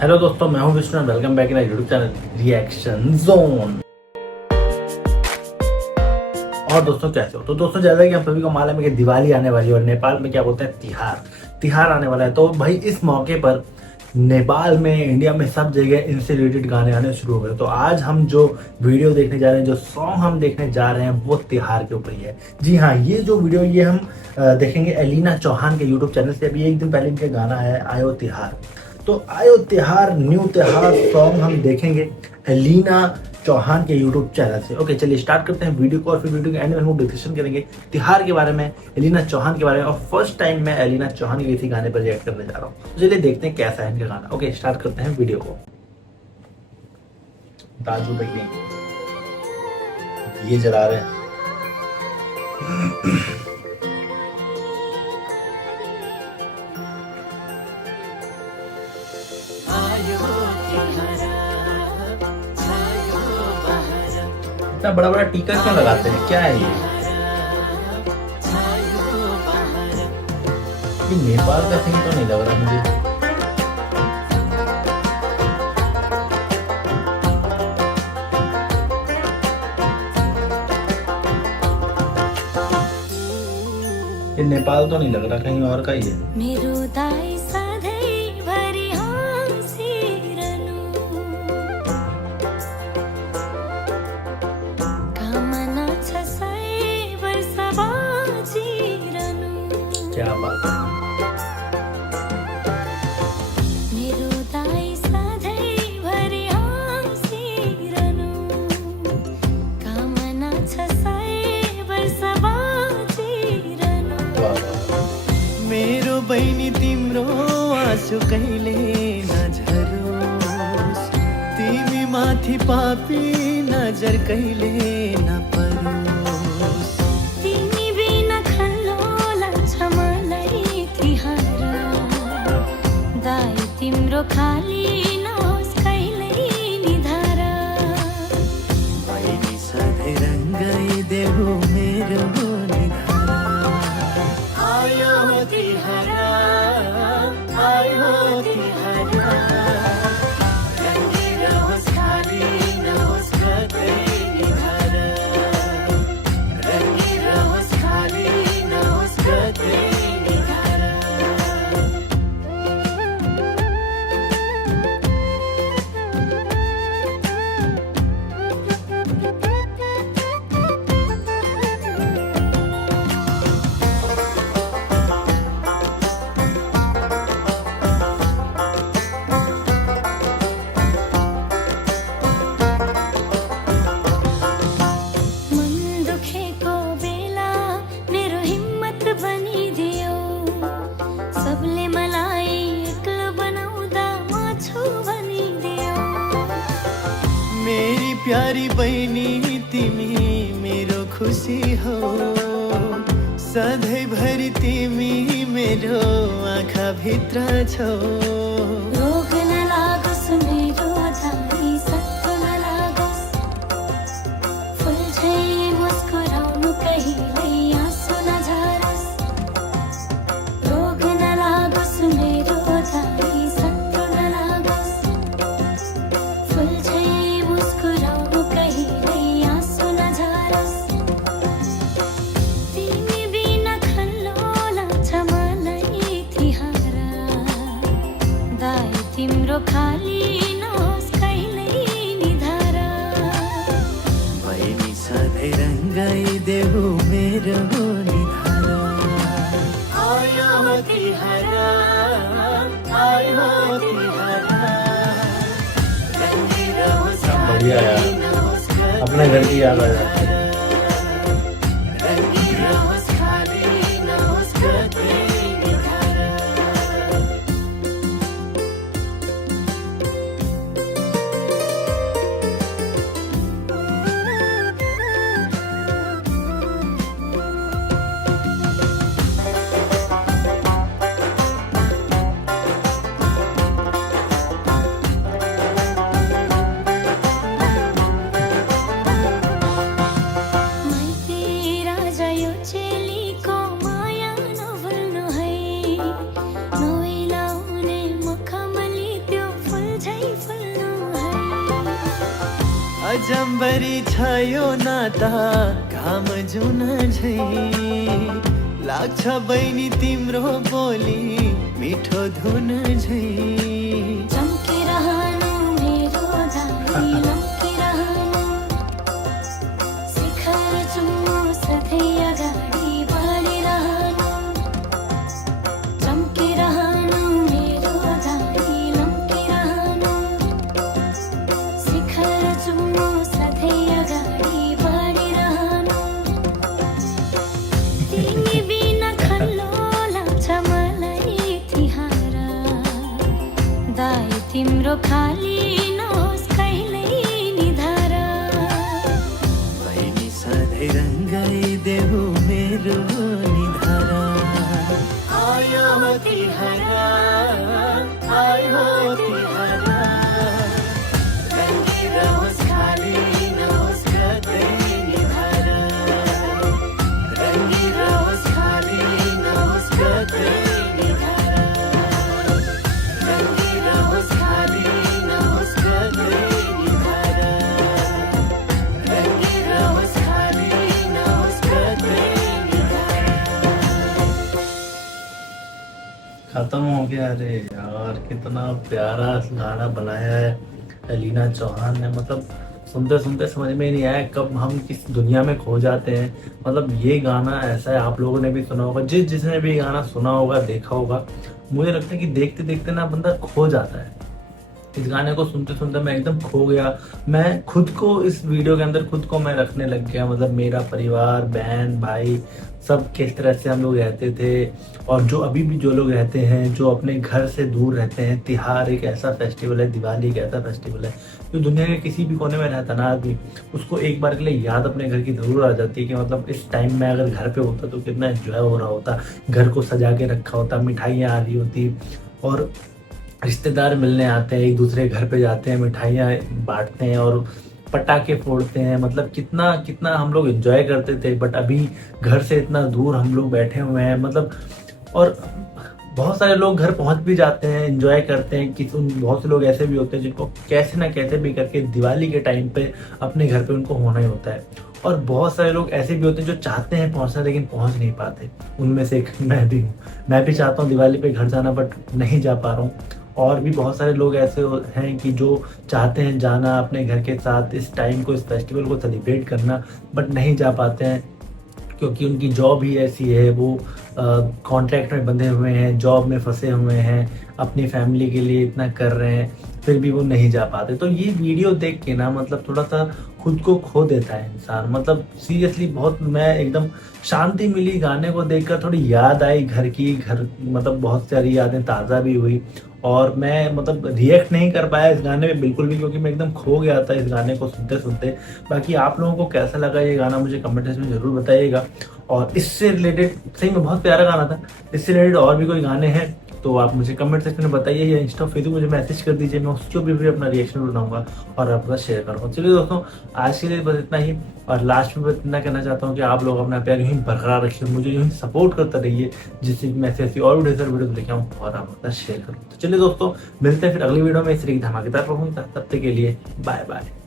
Hello दोस्तों, मैं हूं Vishnu, welcome back in YouTube channel reaction zone. और दोस्तों कैसे हो? तो दोस्तों जैसा कि हम सभी को मालूम है कि दिवाली आने वाली है और नेपाल में क्या बोलते हैं तिहार आने वाला है। तो भाई इस मौके पर नेपाल में, इंडिया में सब जगह इनसे रिलेटेड गाने आने शुरू हो गए। तो आज हम जो वीडियो देखने जा रहे हैं, जो सॉन्ग हम देखने जा रहे हैं, वो तिहार के ऊपर ही है। जी हाँ, ये जो वीडियो ये हम देखेंगे एलिना चौहान के यूट्यूब चैनल से। अभी एक दिन पहले इनका गाना है आयो तिहार। तो आयो तिहार, न्यू तिहार सॉन्ग हम देखेंगे एलिना चौहान के यूट्यूब चैनल से। ओके चलिए स्टार्ट करते हैं वीडियो को। और फिर वीडियो के एंड में हम डिस्कशन करेंगे तिहार के बारे में, एलिना चौहान के बारे में। और फर्स्ट टाइम मैं एलिना चौहान के किसी गाने पर रिएक्ट करने जा रहा हूँ। तो चलिए देखते हैं कैसा है इनका गाना। ओके स्टार्ट करते हैं वीडियो को। दाजू भाई नहीं, ये जला रहे हैं। इतना बड़ा बड़ा टीका क्यों लगाते हैं? क्या है ये नेपाल का सीन तो नहीं लग रहा मुझे। ये नेपाल तो नहीं लग रहा, कहीं और का ही है। क्या बात है। मेरो बहिनी तिम्रो आँसु कहिले नझरोस्, तिमी माथि पापी नजर कहिले नपरोस्। तिमी बिना खल्लो लाग्छ मलाई तिहार, दाइ तिम्रो खाली नहोस् कहिल्यै निधार। बहिनी सधैँ रङ्गाइ देऊ मेरो निधार। आयो तिहार, आयो तिहार, रङ्गिरहोस् खाली नहोस् कतै निधार। रङ्गिरहोस् खाली नहोस् कतै निधार। मन दुखेको बेला मेरो हिम्मत बनिदियो, सबले मलाई एक्लो बनाउँदा म छु भनिदियो। मेरी प्यारी बहिनी तिमी मेरो खुसी हो, सधैँभरि तिमी मेरो आँखा भित्र छौ। रोग नलागोस् मेरो दाइ, सत्तो नलागोस्, फुल झै मुस्कुराउनु कहिल्यै आँसु नझरोस्। रोग नलागोस् मेरो दाइ, सत्तो नलागोस्, फुल झै मुस्कुराउनु कहिल्यै आँसु नझरोस्। तिमी बिना खल्लो लाग्छ मलाई तिहार, दाइ तिम्रो खाली नहोस् कहिल्यै निधार। बहिनी सधैँ रङ्गाइ देऊ मेरो निधार। आयो तिहार, आयो तिहार, रङ्गिरहोस् बढ़िया यार, अपने घर की याद आ जाती है। रङ्गिरहोस् खाली नहोस् कतै निधार। अजम्बरी छायो नाता घाम जुन झै लाग्छ बहिनी तिम्रो बोली मिठो धुन झै चम्किरहनु मेरो जानी लम्किरहनु शिखर चुम्नु सधैँ अगाडि बढिरहनु चम्किरहनु मेरो जानी लम्किरहनु शिखर चुम्नु सधैँ अगाडि बढिरहनु तिमी बिना खल्लो लाग्छ मलाई तिहार दाइ तिम्रो खाली नहोस् कहिल्यै निधार बहिनी सधैँ रङ्गाइदेऊ मेरो निधार आयो तिहार आयो तिहार रङ्गिरहोस् खाली नहोस् कतै निधार रङ्गिरहोस् खाली नहोस् कतै निधार रङ्गिरहोस् खाली नहोस् कतै निधार रङ्गिरहोस् खाली नहोस् कतै खत्म हो गया। अरे यार कितना प्यारा गाना बनाया है अलीना चौहान ने। मतलब सुनते सुनते समझ में नहीं आया कब हम किस दुनिया में खो जाते हैं। मतलब ये गाना ऐसा है, आप लोगों ने भी सुना होगा, जिसने भी गाना सुना होगा देखा होगा, मुझे लगता है कि देखते देखते ना बंदा खो जाता है। इस गाने को सुनते सुनते मैं एकदम खो गया। मैं खुद को इस वीडियो के अंदर खुद को मैं रखने लग गया। मतलब मेरा परिवार, बहन, भाई, सब किस तरह से हम लोग रहते थे, और जो अभी भी जो लोग रहते हैं, जो अपने घर से दूर रहते हैं। तिहार एक ऐसा फेस्टिवल है, दिवाली एक ऐसा फेस्टिवल है जो दुनिया के किसी भी कोने में रहता ना आदमी, उसको एक बार के लिए याद अपने घर की जरूर आ जाती है कि मतलब इस टाइम में अगर घर पे होता तो कितना एंजॉय हो रहा होता, घर को सजा के रखा होता, मिठाइयाँ आ रही होती, और रिश्तेदार मिलने आते हैं, एक दूसरे घर पे जाते हैं, मिठाइयाँ बांटते हैं और पटाखे फोड़ते हैं। मतलब कितना कितना हम लोग एंजॉय करते थे। बट अभी घर से इतना दूर हम लोग बैठे हुए हैं। मतलब और बहुत सारे लोग घर पहुंच भी जाते हैं, एंजॉय करते हैं। बहुत से लोग ऐसे भी होते हैं जिनको कैसे ना कैसे भी करके दिवाली के टाइम पे अपने घर पे उनको होना ही होता है। और बहुत सारे लोग ऐसे भी होते हैं जो चाहते हैं पहुंचना लेकिन पहुंच नहीं पाते। उनमें से एक मैं भी हूँ। मैं भी चाहता हूँ दिवाली पे घर जाना, बट नहीं जा पा रहा हूँ। और भी बहुत सारे लोग ऐसे हैं कि जो चाहते हैं जाना अपने घर के साथ, इस टाइम को, इस फेस्टिवल को सेलिब्रेट करना, बट नहीं जा पाते हैं क्योंकि उनकी जॉब ही ऐसी है। वो कॉन्ट्रैक्ट में बंधे हुए हैं, जॉब में फंसे हुए हैं, अपनी फैमिली के लिए इतना कर रहे हैं, फिर भी वो नहीं जा पाते। तो ये वीडियो देख के ना मतलब थोड़ा सा खुद को खो देता है इंसान। मतलब सीरियसली बहुत मैं एकदम शांति मिली गाने को देखकर। थोड़ी याद आई घर की, मतलब बहुत सारी यादें ताज़ा भी हुई। और मैं मतलब रिएक्ट नहीं कर पाया इस गाने पे बिल्कुल भी, क्योंकि मैं एकदम खो गया था इस गाने को सुनते सुनते। बाकी आप लोगों को कैसा लगा ये गाना मुझे कमेंट सेक्शन में ज़रूर बताइएगा। और इससे रिलेटेड सही में बहुत प्यारा गाना था। इससे रिलेटेड और भी कोई गाने हैं तो आप मुझे कमेंट सेक्शन में बताइए, या इंस्टा फेसबुक मुझे मैसेज कर दीजिए। मैं उसको भी अपना रिएक्शन बनाऊंगा और आपके साथ शेयर करूँगा। चलिए दोस्तों, आज के लिए बस इतना ही। और लास्ट में बस इतना कहना चाहता हूँ कि आप लोग अपना प्यार यूँ ही बरकरार रखिए, मुझे यूँ ही सपोर्ट करते रहिए, जिससे मैं ऐसी और वीडियो लेके आऊँ और आपके साथ शेयर करूँ। तो चलिए दोस्तों, मिलते हैं फिर अगली वीडियो में इस तरीके धमाकेदार परफॉर्मेंस। तब तक के लिए बाय बाय।